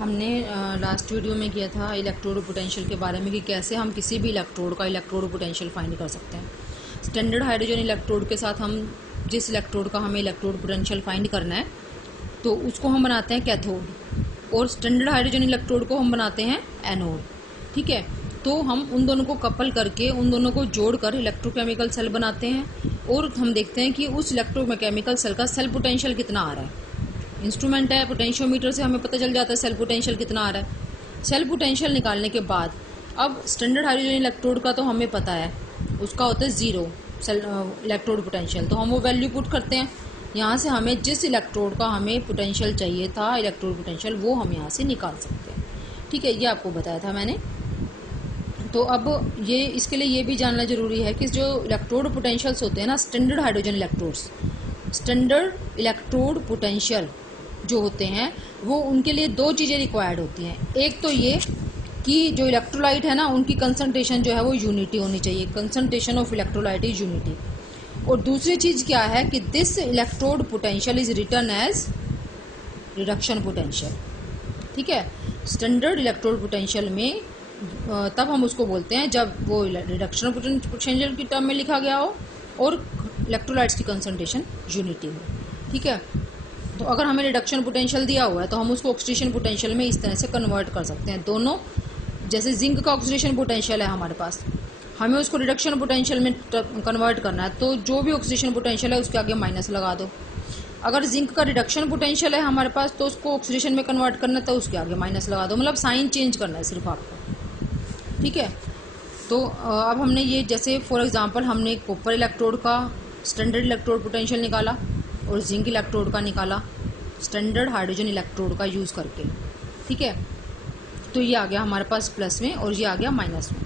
हमने last video में किया था इलेक्ट्रोड पोटेंशियल के बारे में कि कैसे हम किसी भी इलेक्ट्रोड का इलेक्ट्रोड पोटेंशियल फाइंड कर सकते हैं। स्टैंडर्ड हाइड्रोजन इलेक्ट्रोड के साथ हम जिस इलेक्ट्रोड का हमें इलेक्ट्रोड पोटेंशियल फाइंड करना है तो उसको हम बनाते हैं कैथोड, और स्टैंडर्ड हाइड्रोजन इलेक्ट्रोड को हम बनाते हैं एनोड। ठीक है, तो हम उन दोनों को कपल करके उन दोनों को जोड़कर इलेक्ट्रोकेमिकल सेल बनाते हैं और हम देखते हैं कि उस इलेक्ट्रोकेमिकल सेल का सेल पोटेंशियल कितना आ रहा है। इंस्ट्रूमेंट है, पोटेंशियोमीटर से हमें पता चल जाता है सेल पोटेंशियल कितना आ रहा है। सेल पोटेंशियल निकालने के बाद अब स्टैंडर्ड हाइड्रोजन इलेक्ट्रोड का तो हमें पता है, उसका होता है 0 सेल इलेक्ट्रोड पोटेंशियल, तो हम वो वैल्यू पुट करते हैं। यहाँ से हमें जिस इलेक्ट्रोड का हमें पोटेंशियल चाहिए था इलेक्ट्रोड पोटेंशियल, वो हम यहाँ से निकाल सकते हैं। ठीक है, ये आपको बताया था मैंने। तो अब ये इसके लिए ये भी जानना जरूरी है कि जो इलेक्ट्रोड पोटेंशियल्स होते हैं ना, standard hydrogen electrodes, standard electrode potential जो होते हैं वो उनके लिए 2 चीज़ें रिक्वायर्ड होती हैं। एक तो ये कि जो इलेक्ट्रोलाइट है ना उनकी कंसंट्रेशन जो है वो यूनिटी होनी चाहिए, concentration of electrolyte is unity. और दूसरी चीज़ क्या है कि this electrode potential is written as reduction potential. ठीक है, स्टैंडर्ड इलेक्ट्रोड पोटेंशियल में तब हम उसको बोलते हैं जब वो रिडक्शन पोटेंशियल की टर्म में लिखा गया हो और इलेक्ट्रोलाइट्स की कंसंट्रेशन यूनिटी हो। ठीक है, तो अगर हमें रिडक्शन पोटेंशियल दिया हुआ है तो हम उसको ऑक्सीडेशन पोटेंशियल में इस तरह से कन्वर्ट कर सकते हैं। दोनों, जैसे जिंक का ऑक्सीडेशन पोटेंशियल है हमारे पास, हमें उसको रिडक्शन पोटेंशियल में कन्वर्ट करना है, तो जो भी ऑक्सीडेशन पोटेंशियल है उसके आगे माइनस लगा दो। अगर जिंक का रिडक्शन पोटेंशियल है हमारे पास तो उसको ऑक्सीडेशन में कन्वर्ट करना है तो उसके आगे माइनस लगा दो, मतलब साइन चेंज करना है सिर्फ आपको। ठीक है, तो अब हमने ये जैसे फॉर एग्जांपल हमने कॉपर इलेक्ट्रोड का स्टैंडर्ड इलेक्ट्रोड पोटेंशियल निकाला और जिंक इलेक्ट्रोड का निकाला स्टैंडर्ड हाइड्रोजन इलेक्ट्रोड का यूज़ करके। ठीक है, तो ये आ गया हमारे पास प्लस में और ये आ गया माइनस में।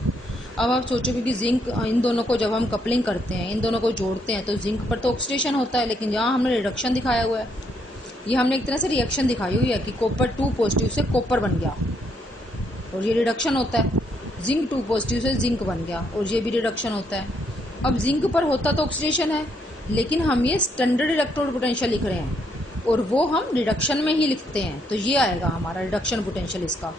अब आप सोचोगे कि जिंक, इन दोनों को जब हम कपलिंग करते हैं, इन दोनों को जोड़ते हैं तो जिंक पर तो ऑक्सीडेशन होता है, लेकिन यहाँ हमने रिडक्शन दिखाया हुआ है। ये हमने एक तरह से रिएक्शन दिखाई हुई है कि कॉपर 2 पॉजिटिव से कॉपर बन गया और ये रिडक्शन होता है। जिंक 2 पॉजिटिव से जिंक बन गया और ये भी रिडक्शन होता है। अब जिंक पर होता तो ऑक्सीडेशन है, लेकिन हम ये स्टैंडर्ड इलेक्ट्रोड पोटेंशियल लिख रहे हैं और वो हम रिडक्शन में ही लिखते हैं, तो ये आएगा हमारा रिडक्शन पोटेंशियल इसका।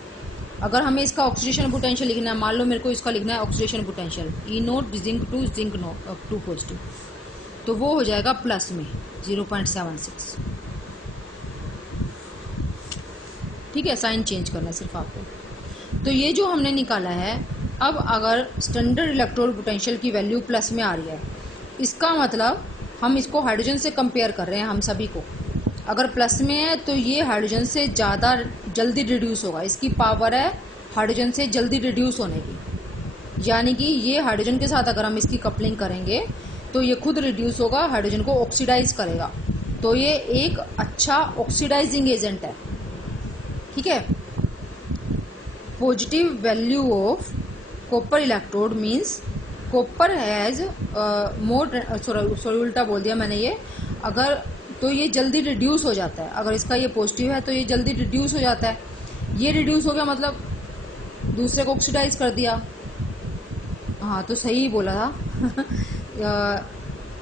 अगर हमें इसका ऑक्सीडेशन पोटेंशियल लिखना है, मान लो मेरे को इसका लिखना है oxidation potential E0 zinc 2 zinc 2 positive, तो वो हो जाएगा प्लस में 0.76। ठीक है, साइन चेंज करना है सिर्फ आपको। तो ये जो हमने निकाला है, अब अगर स्टैंडर्ड इलेक्ट्रोड पोटेंशियल की वैल्यू प्लस में आ रही है, इसका मतलब हम इसको हाइड्रोजन से कंपेयर कर रहे हैं हम सभी को। अगर प्लस में है तो ये हाइड्रोजन से ज़्यादा जल्दी रिड्यूस होगा, इसकी पावर है हाइड्रोजन से जल्दी रिड्यूस होने की, यानी कि ये हाइड्रोजन के साथ अगर हम इसकी कपलिंग करेंगे तो ये खुद रिड्यूस होगा, हाइड्रोजन को ऑक्सीडाइज करेगा, तो ये एक अच्छा ऑक्सीडाइजिंग एजेंट है। ठीक है, positive value of copper electrode means copper has more, sorry उल्टा बोल दिया मैंने ये, अगर तो ये जल्दी रिड्यूस हो जाता है। अगर इसका ये पॉजिटिव है तो ये जल्दी रिड्यूस हो जाता है, ये रिड्यूस हो गया मतलब दूसरे को ऑक्सीडाइज कर दिया। हाँ, तो सही बोला था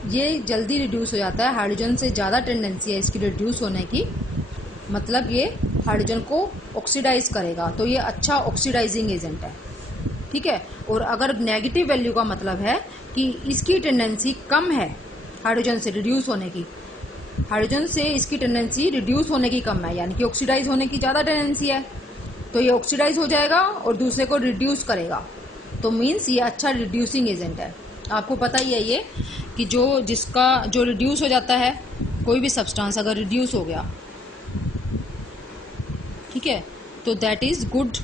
ये जल्दी रिड्यूस हो जाता है, हाइड्रोजन से ज़्यादा टेंडेंसी है इसकी रिड्यूस होने की, मतलब ये हाइड्रोजन को ऑक्सीडाइज करेगा, तो ये अच्छा ऑक्सीडाइजिंग एजेंट है। ठीक है, और अगर नेगेटिव वैल्यू का मतलब है कि इसकी टेंडेंसी कम है हाइड्रोजन से रिड्यूस होने की, हाइड्रोजन से इसकी टेंडेंसी रिड्यूस होने की कम है, यानी कि ऑक्सीडाइज होने की ज़्यादा टेंडेंसी है, तो ये ऑक्सीडाइज हो जाएगा और दूसरे को रिड्यूस करेगा, तो मीन्स ये अच्छा रिड्यूसिंग एजेंट है। आपको पता ही है ये कि जो रिड्यूस हो जाता है, कोई भी सब्सटेंस अगर रिड्यूस हो गया, ठीक है, तो दैट इज गुड,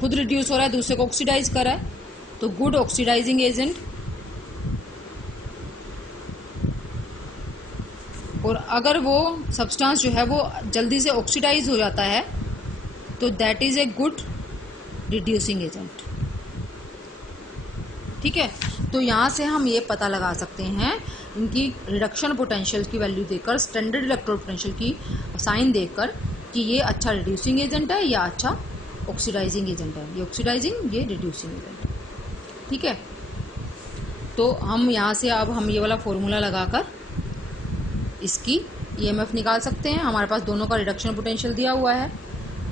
खुद रिड्यूस हो रहा है, दूसरे को ऑक्सीडाइज कर रहा है, तो गुड ऑक्सीडाइजिंग एजेंट। और अगर वो सब्सटेंस जो है वो जल्दी से ऑक्सीडाइज हो जाता है तो that is a good reducing agent. ठीक है, तो यहाँ से हम ये पता लगा सकते हैं इनकी रिडक्शन पोटेंशियल की वैल्यू देकर, स्टैंडर्ड इलेक्ट्रोड पोटेंशियल की साइन देकर कि ये अच्छा रिड्यूसिंग एजेंट है या अच्छा ऑक्सीडाइजिंग एजेंट है, ये ऑक्सीडाइजिंग, ये रिड्यूसिंग एजेंट। ठीक है, तो हम यहाँ से अब हम ये वाला फॉर्मूला लगाकर इसकी ईएमएफ निकाल सकते हैं। हमारे पास दोनों का रिडक्शन पोटेंशियल दिया हुआ है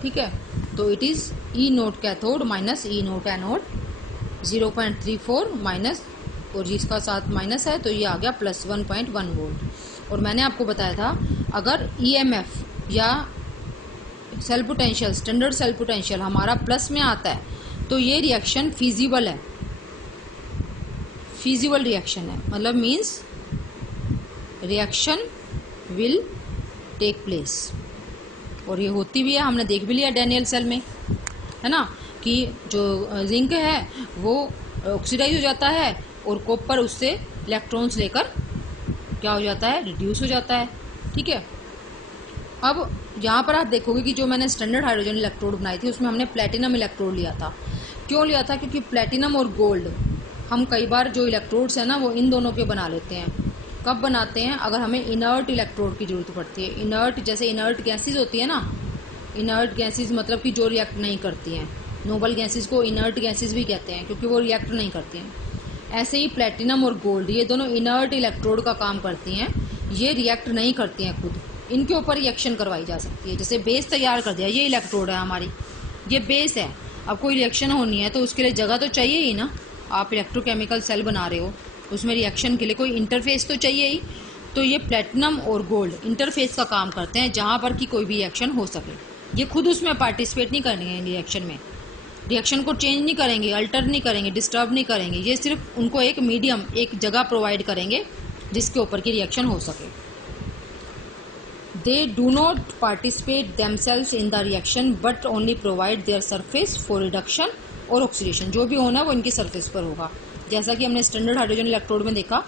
ठीक है, तो it is E note cathode minus E note anode, 0.34 minus, और जिसका साथ माइनस है तो ये आ गया प्लस 1.1 वोल्ट। और मैंने आपको बताया था अगर ईएमएफ या cell potential, standard cell potential हमारा प्लस में आता है तो ये रिएक्शन फिजिबल है, फिजिबल रिएक्शन है, मतलब means reaction will take place. और ये होती भी है, हमने देख भी लिया डैनियल सेल में, है ना, कि जो जिंक है वो ऑक्सीडाइज हो जाता है और कॉपर उससे इलेक्ट्रॉन्स लेकर क्या हो जाता है, रिड्यूस हो जाता है। ठीक है, अब यहाँ पर आप देखोगे कि जो मैंने स्टैंडर्ड हाइड्रोजन इलेक्ट्रोड बनाई थी उसमें हमने प्लेटिनम इलेक्ट्रोड लिया था। क्यों लिया था? क्योंकि प्लेटिनम और गोल्ड हम कई बार जो इलेक्ट्रोड्स हैं ना वो इन दोनों के बना लेते हैं। कब बनाते हैं? अगर हमें इनर्ट इलेक्ट्रोड की ज़रूरत पड़ती है। इनर्ट, जैसे इनर्ट गैसेज होती है ना, इनर्ट गैसेज मतलब कि जो रिएक्ट नहीं करती हैं। नोबल गैसेज को इनर्ट गैसेज भी कहते हैं क्योंकि वो रिएक्ट नहीं करती हैं। ऐसे ही प्लेटिनम और गोल्ड ये दोनों इनर्ट इलेक्ट्रोड का काम करती हैं, ये रिएक्ट नहीं करती हैं खुद, इनके ऊपर रिएक्शन करवाई जा सकती है। जैसे बेस तैयार कर दिया, ये इलेक्ट्रोड है हमारी, ये बेस है, अब कोई रिएक्शन होनी है तो उसके लिए जगह तो चाहिए ही ना। आप इलेक्ट्रोकेमिकल सेल बना रहे हो, उसमें रिएक्शन के लिए कोई इंटरफेस तो चाहिए ही। तो ये प्लेटिनम और गोल्ड इंटरफेस का काम करते हैं जहाँ पर कि कोई भी रिएक्शन हो सके। ये खुद उसमें पार्टिसिपेट नहीं करेंगे रिएक्शन में, रिएक्शन को चेंज नहीं करेंगे, अल्टर नहीं करेंगे, डिस्टर्ब नहीं करेंगे। ये सिर्फ उनको एक मीडियम, एक जगह प्रोवाइड करेंगे जिसके ऊपर की रिएक्शन हो सके। They do not participate themselves in the reaction but only provide their surface for reduction और ऑक्सीडेशन। जो भी होना है वो इनकी सरफेस पर होगा। जैसा कि हमने स्टैंडर्ड हाइड्रोजन इलेक्ट्रोड में देखा,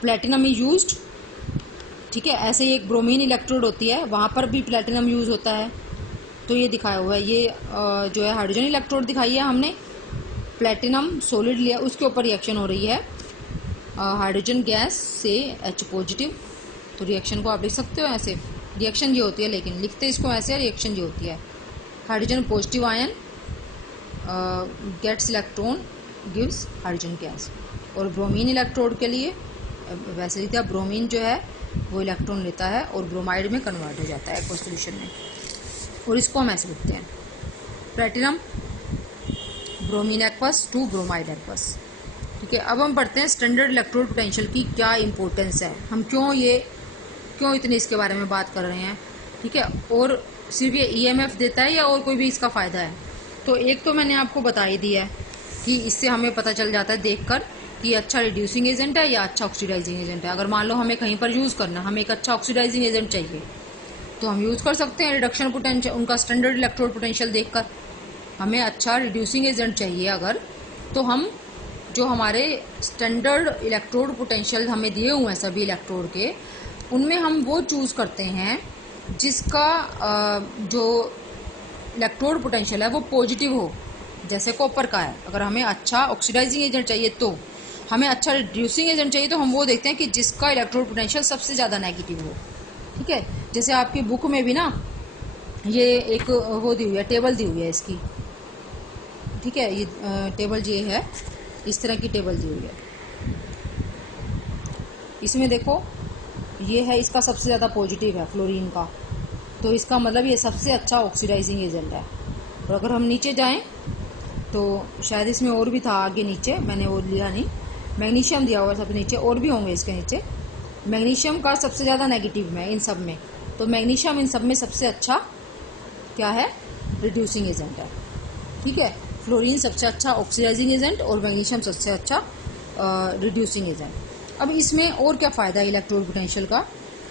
प्लेटिनम इज यूज्ड, ठीक है। ऐसे ही एक ब्रोमीन इलेक्ट्रोड होती है, वहाँ पर भी प्लेटिनम यूज होता है। तो ये दिखाया हुआ है, ये जो है हाइड्रोजन इलेक्ट्रोड दिखाई है हमने, प्लेटिनम सॉलिड लिया, उसके ऊपर रिएक्शन हो रही है हाइड्रोजन गैस से H पॉजिटिव। तो रिएक्शन को आप लिख सकते हो ऐसे, रिएक्शन ये होती है, लेकिन लिखते इसको ऐसे, रिएक्शन ये होती है hydrogen positive ion gets electron gives hydrogen gas. और ब्रोमीन इलेक्ट्रोड के लिए वैसे लिखते हैं, ब्रोमीन जो है वो इलेक्ट्रॉन लेता है और ब्रोमाइड में कन्वर्ट हो जाता है एक्वस सॉल्यूशन में, और इसको हम ऐसे लिखते हैं platinum bromine aqueous to bromide aqueous. ठीक है, अब हम पढ़ते हैं स्टैंडर्ड इलेक्ट्रोड पोटेंशियल की क्या इंपॉर्टेंस है, हम क्यों इतनी इसके बारे में बात कर रहे हैं। ठीक है, और सिर्फ ये ईएमएफ देता है या और कोई भी इसका फ़ायदा है? तो एक तो मैंने आपको बता ही दिया है कि इससे हमें पता चल जाता है देखकर कि अच्छा रिड्यूसिंग एजेंट है या अच्छा ऑक्सीडाइजिंग एजेंट है। अगर मान लो हमें कहीं पर यूज़ करना, हमें एक अच्छा ऑक्सीडाइजिंग एजेंट चाहिए तो हम यूज़ कर सकते हैं रिडक्शन पोटेंशियल, उनका स्टैंडर्ड इलेक्ट्रोड पोटेंशियल देखकर। हमें अच्छा रिड्यूसिंग एजेंट चाहिए अगर, तो हम जो हमारे स्टैंडर्ड इलेक्ट्रोड पोटेंशियल हमें दिए हुए हैं सभी इलेक्ट्रोड के, उनमें हम वो चूज़ करते हैं जिसका जो इलेक्ट्रोड पोटेंशियल है वो पॉजिटिव हो। जैसे कॉपर का है, अगर हमें अच्छा ऑक्सीडाइजिंग एजेंट चाहिए तो, हमें अच्छा रिड्यूसिंग एजेंट चाहिए तो हम वो देखते हैं कि जिसका इलेक्ट्रोड पोटेंशियल सबसे ज़्यादा नेगेटिव हो। ठीक है, जैसे आपकी बुक में भी ना ये एक वो दी हुई है, टेबल दी हुई है इसकी। ठीक है, ये टेबल ये है, इस तरह की टेबल दी हुई है। इसमें देखो ये है, इसका सबसे ज़्यादा पॉजिटिव है फ्लोरीन का, तो इसका मतलब ये सबसे अच्छा ऑक्सीडाइजिंग एजेंट है। और अगर हम नीचे जाएं तो शायद इसमें और भी था आगे नीचे, मैंने वो लिया नहीं, मैग्नीशियम दिया हुआ है सबसे नीचे, और भी होंगे इसके नीचे। मैग्नीशियम का सबसे ज़्यादा नेगेटिव में इन सब में, तो मैग्नीशियम इन सब में सबसे अच्छा क्या है, रिड्यूसिंग एजेंट है। ठीक है, फ्लोरीन सबसे अच्छा ऑक्सीडाइजिंग एजेंट और मैग्नीशियम सबसे अच्छा रिड्यूसिंग एजेंट। अब इसमें और क्या फ़ायदा है इलेक्ट्रोड पोटेंशियल का?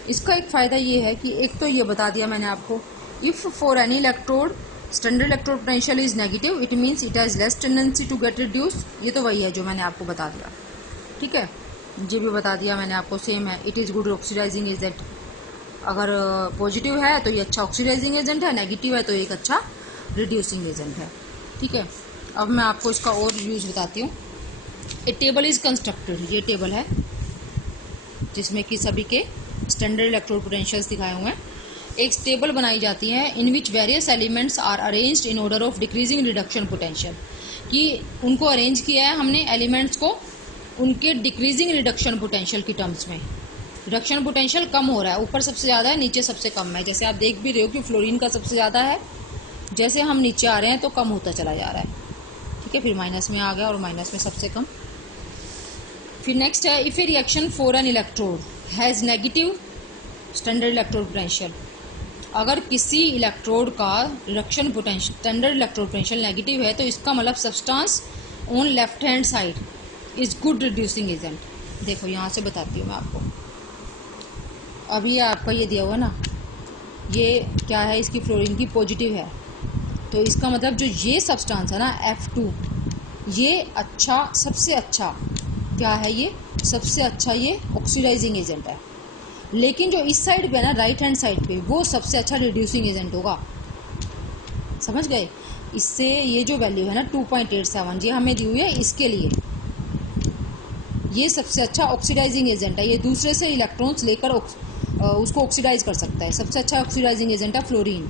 इसका एक फ़ायदा ये है कि एक तो ये बता दिया मैंने आपको, if for any electrode standard electrode potential is negative it means it has less tendency to get reduce. ये तो वही है जो मैंने आपको बता दिया। ठीक है, ये भी बता दिया मैंने आपको, सेम है। It is good oxidising agent, अगर पॉजिटिव है तो ये अच्छा ऑक्सीडाइजिंग एजेंट है, नेगेटिव है तो एक अच्छा रिड्यूसिंग एजेंट है। ठीक है, अब मैं आपको इसका और यूज़ बताती हूँ। ए टेबल इज़ कंस्ट्रक्टेड, ये टेबल है जिसमें कि सभी के स्टैंडर्ड इलेक्ट्रोड पोटेंशियल्स दिखाए हुए हैं। एक टेबल बनाई जाती है in which various elements are arranged in order of decreasing reduction potential, कि उनको अरेंज किया है हमने एलिमेंट्स को उनके डिक्रीजिंग रिडक्शन पोटेंशियल की टर्म्स में। रिडक्शन पोटेंशियल कम हो रहा है, ऊपर सबसे ज़्यादा है, नीचे सबसे कम है। जैसे आप देख भी रहे हो कि फ्लोरीन का सबसे ज़्यादा है, जैसे हम नीचे आ रहे हैं तो कम होता चला जा रहा है, ठीक है। फिर माइनस में आ गया और माइनस में सबसे कम। फिर नेक्स्ट है, if A reaction for an electrode has negative standard electrode potential, अगर किसी इलेक्ट्रोड का reduction potential standard electrode potential negative है तो इसका मतलब substance on left hand side is good reducing agent. देखो यहाँ से बताती हूँ मैं आपको, अभी आपका ये दिया हुआ ना, ये क्या है, इसकी फ्लोरीन की पॉजिटिव है, तो इसका मतलब जो ये सब्सटेंस है ना F2, ये अच्छा, सबसे अच्छा क्या है, ये सबसे अच्छा ये ऑक्सीडाइजिंग एजेंट है। लेकिन जो इस साइड पे है ना, राइट हैंड साइड पे, वो सबसे अच्छा रिड्यूसिंग एजेंट होगा। समझ गए? इससे ये जो वैल्यू है ना 2.87 ये हमें दी हुई है, इसके लिए ये सबसे अच्छा ऑक्सीडाइजिंग एजेंट है। ये दूसरे से इलेक्ट्रॉन्स लेकर उसको ऑक्सीडाइज कर सकता है। सबसे अच्छा ऑक्सीडाइजिंग एजेंट है फ्लोरीन।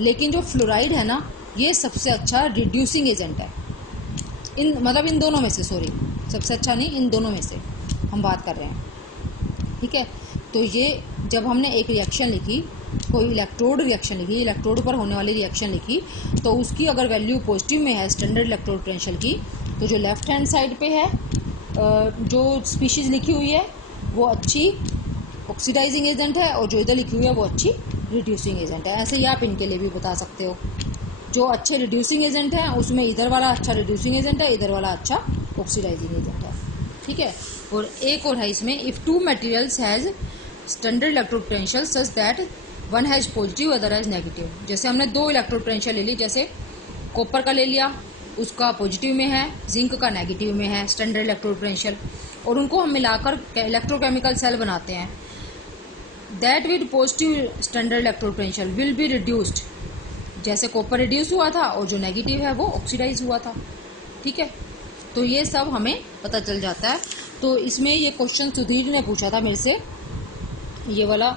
लेकिन जो फ्लोराइड है ना, ये सबसे अच्छा रिड्यूसिंग एजेंट है। इन दोनों में से, सॉरी, सबसे अच्छा नहीं, इन दोनों में से हम बात कर रहे हैं, ठीक है। तो ये जब हमने एक रिएक्शन लिखी, कोई इलेक्ट्रोड रिएक्शन लिखी, इलेक्ट्रोड पर होने वाली रिएक्शन लिखी, तो उसकी अगर वैल्यू पॉजिटिव में है स्टैंडर्ड इलेक्ट्रोड पोटेंशियल की, तो जो लेफ्ट हैंड साइड पे है जो स्पीशीज़ लिखी हुई है वो अच्छी ऑक्सीडाइजिंग एजेंट है, और जो इधर लिखी हुई है वो अच्छी रिड्यूसिंग एजेंट है। ऐसे ही आप इनके लिए भी बता सकते हो, जो अच्छे रिड्यूसिंग एजेंट हैं उसमें इधर वाला अच्छा रिड्यूसिंग एजेंट है, इधर वाला अच्छा ऑक्सीडाइजिंग एजेंट है, ठीक है। और एक और है इसमें, if two materials has standard electrode potential such that one has positive other has negative. जैसे हमने दो इलेक्ट्रोड पोटेंशियल ले ली, जैसे कॉपर का ले लिया, उसका पॉजिटिव में है, जिंक का नेगेटिव में है स्टैंडर्ड इलेक्ट्रोड पोटेंशियल, और उनको हम मिलाकर इलेक्ट्रोकेमिकल सेल बनाते हैं। That with positive standard electrode potential will be reduced. जैसे कॉपर रिड्यूस हुआ था और जो नेगेटिव है वो ऑक्सीडाइज हुआ था, ठीक है। तो ये सब हमें पता चल जाता है। तो इसमें ये क्वेश्चन सुधीर ने पूछा था मेरे से, ये वाला